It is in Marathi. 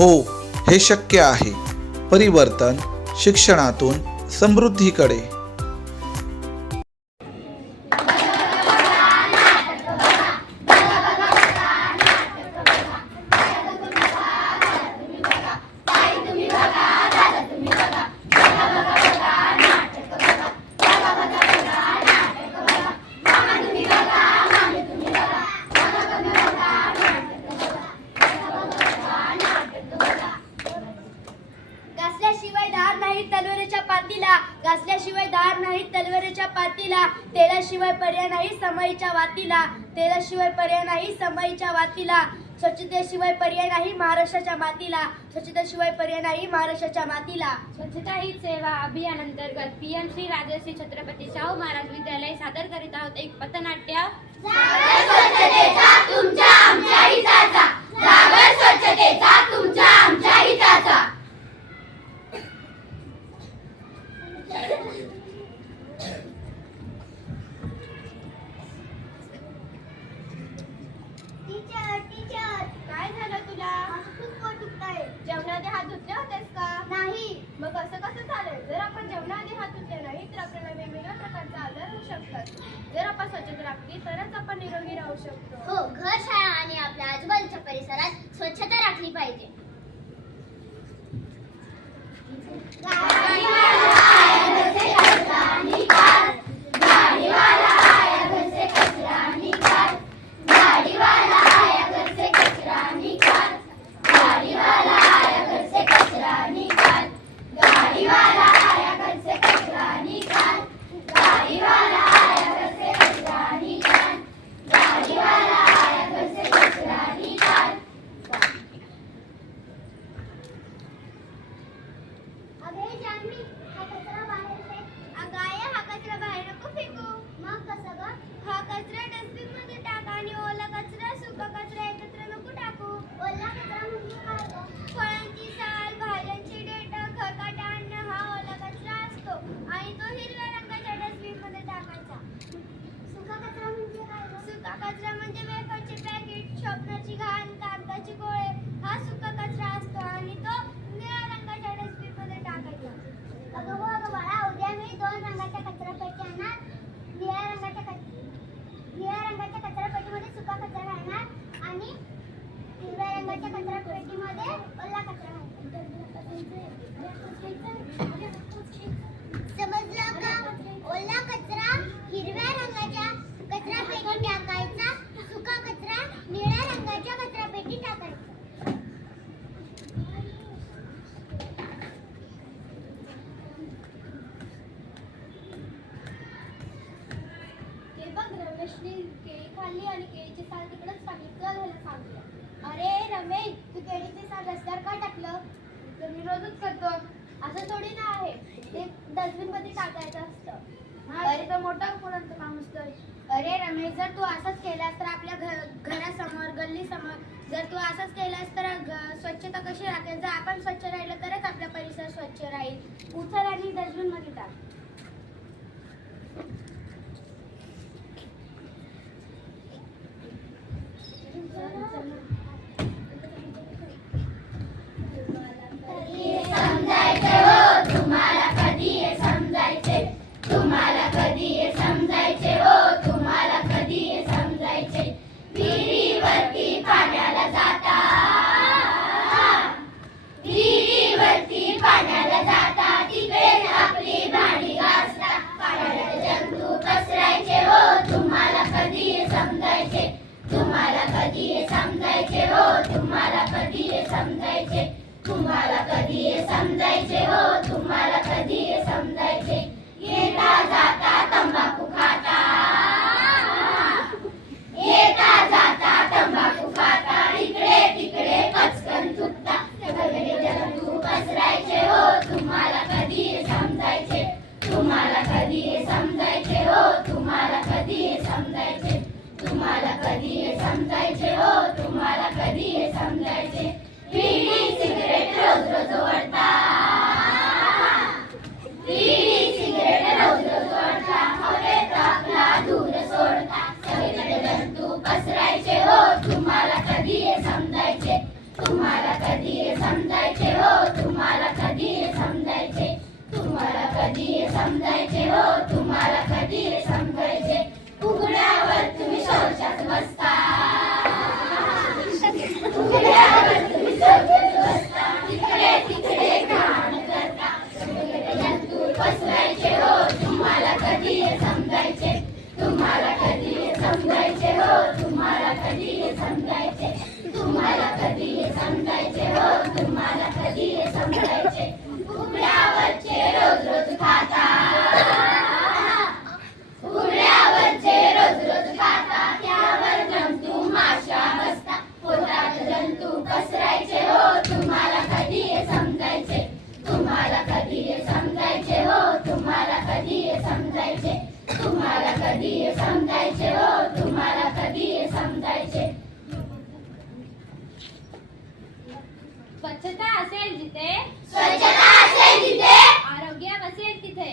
हो हे शक्य आहे. परिवर्तन शिक्षणातून समृद्धीकडे. तेलाशिवाय पर्याय नाही समईच्या वातीला. तेलाशिवाय पर्याय नाही समईच्या वातीला. स्वच्छतेशिवाय पर्याय नाही महाराष्ट्राच्या मातीला. स्वच्छतेशिवाय पर्याय नाही महाराष्ट्राच्या मातीला. स्वच्छता ही सेवा अभियान अंतर्गत पी एम श्री राजश्री छत्रपती शाहू महाराज विद्यालय सादर करीत आहोत. एक पथनाट्य टीचर टीचर काय झालं तुला खूप पोट दुखतंय जेवणाआधी हात धुतले होतेस का नाही मग असं कसं चालेल जर आपण जेवणाआधी हात धुतले नाही तर आपल्याला वेगवेगळ्या प्रकारचे आजार होऊ शकतात. जर आपण स्वच्छता राखली तरच आपण निरोगी राहू शकतो. हो घर शाळा आणि आपल्या आजूबाजूच्या परिसरात स्वच्छता राखली पाहिजे अगे जानवी हा कचरा बाहेर फेक अगाय हा कचरा बाहेर नको फेकू मग कसं ग हा कचरा डस्टबिनमध्ये टाक आणि ओला कचरा सुका कचरा एकत्र नको टाकू ओला कचरा म्हणजे काय ग फळांची साल भाज्यांची देठ खरकाट अन्न हा ओला कचरा असतो आणि तो हिरव्या रंगाच्या डस्टबिनमध्ये टाकायचा सुका कचरा म्हणजे काय सुका कचरा म्हणजे वेफरचे पॅकेट शॉपनरची घाण कागदाची गोळे हा सुका कचरा असतो आणि तो निळ्या रंगाच्या डस्टबिनमध्ये टाकायचा. अगं हो अगं बाळा उद्या मी दोन रंगाच्या कचरा पेटी आणणार. निळ्या रंगाच्या कच- निळ्या रंगाच्या कचरा पेटीमध्ये सुका कचरा राहणार आणि हिरव्या रंगाच्या कचरा पेटीमध्ये ओला कचरा समजलं का? ओला कचरा हिरव्या रंगाच्या कचरा पेटीत टाकायचा सुका कचरा निळ्या रंगाच्या कचरा पेटीत टाकायचा हे बघ रमेशने केळी खाल्ली आणि केळीची साल तिकडेच टाकली तुला घ्यायला सांगितलं अरे रमेश तू केळीची साल रस्त्यावर का टाकलं? तर मी रोजच करतो. असं थोडी ना आहे. ते डस्टबिनमध्ये टाकायचं असतं. अरे तर मोठा कोणाचं काम असतं. अरे रमेश जर तू असंच केलास तर आपल्या घर घरासमोर गल्लीसमोर जर तू असंच केलास तर स्वच्छता कशी राखेल? जर आपण स्वच्छ राहिलं तरच आपला परिसर स्वच्छ राहील. उचल आणि डस्टबिनमध्ये टाक. तुम्हाला कधी समजायचे? तुम्हाला कधी समजायचे? हो तुम्हाला कधी समजायचे? येता जाता तंबाखू खाता. येता जाता तंबाखू खाता. इकडे तिकडे पचकन थुकता सगळे पसरायचे. हो तुम्हाला कधी समजायचे? तुम्हाला कधी समजायचे? हो तुम्हाला कधी समजायचे? तुम्हाला कधी हे समजायचे? हो तुम्हाला कधी हे समजायचे? स्वच्छता असेल जिथे स्वच्छता असेल तिथे आरोग्य असेल तिथे.